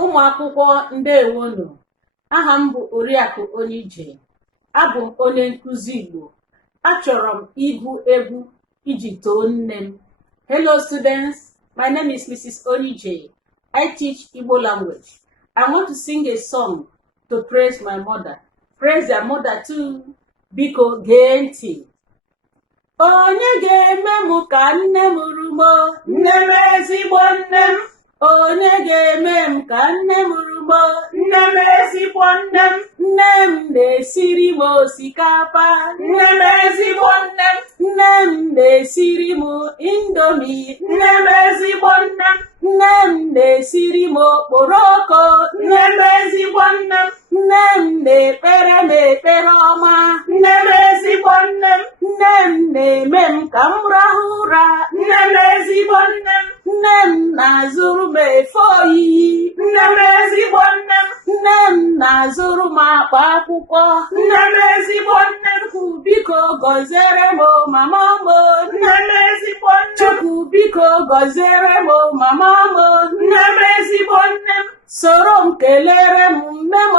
Ụmụ akwụkwọ ndewonu, aha m bụ Oriakụ Onyeije, abụ m onye nkụzi Igbo. Achọrọ m ịgụ egwu iji too nne m. Hello students, my name is Mrs. Onyeije. I teach Igbo language. I want to sing a song to praise my mother. Praise their mother too. Biko gee ntị. Onye ga-eme m ka nne m rumo, nne m ezigbo nne m. Onye ga-eme m ka nne m rumo, nne m ezigbo nne m. Nne m na-esiri m osikapa, nne m ezigbo nne m. Nne m na-esiri m indomi, nne m ezigbo nne m. Nne m na-esiri m okporoko, nne m ezigbo nne m. Nne m na-ekpere m ekpere ọma, nne m ezigbo nne m. Nne m na-eme m ka m rahụ ụra, nne m ezigbo nne m. Nne m na-azụrụ m efe oyiyi, nne m ezigbo nne m. Nne m na-azụrụ m akpa akwụkwọ, nne m ezigbo nne m. Biko gọziere m mama m, nne m ezigbo nne m. Chukwu biko gọziere m mama m, nne m ezigbo nne m. Soro m kelere m nne m